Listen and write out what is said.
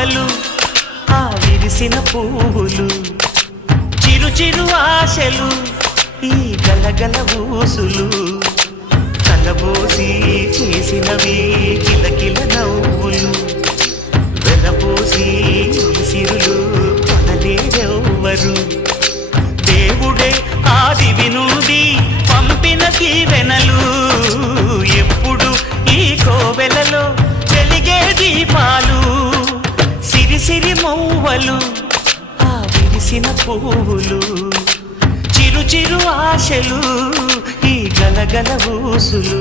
మువ్వలు ఆ విరిసిన పువ్వులు చిరు చిరు ఆశలు ఈ గలగల ఊసులు కలబోసి చేసినవి కిలకిల నవ్వులు వెలబోసి సిరులు కొనలేరెవ్వరు దేవుడే ఆదివి నుండి పంపిన దీవెనలు ఎప్పుడు ఈ కోవెలలో వెలిగే దీపాలు సిరి సిరి మువ్వలు ఆ విరిసిన పువ్వులు చిరు చిరు ఆశలు ఈ గలగల ఊసులు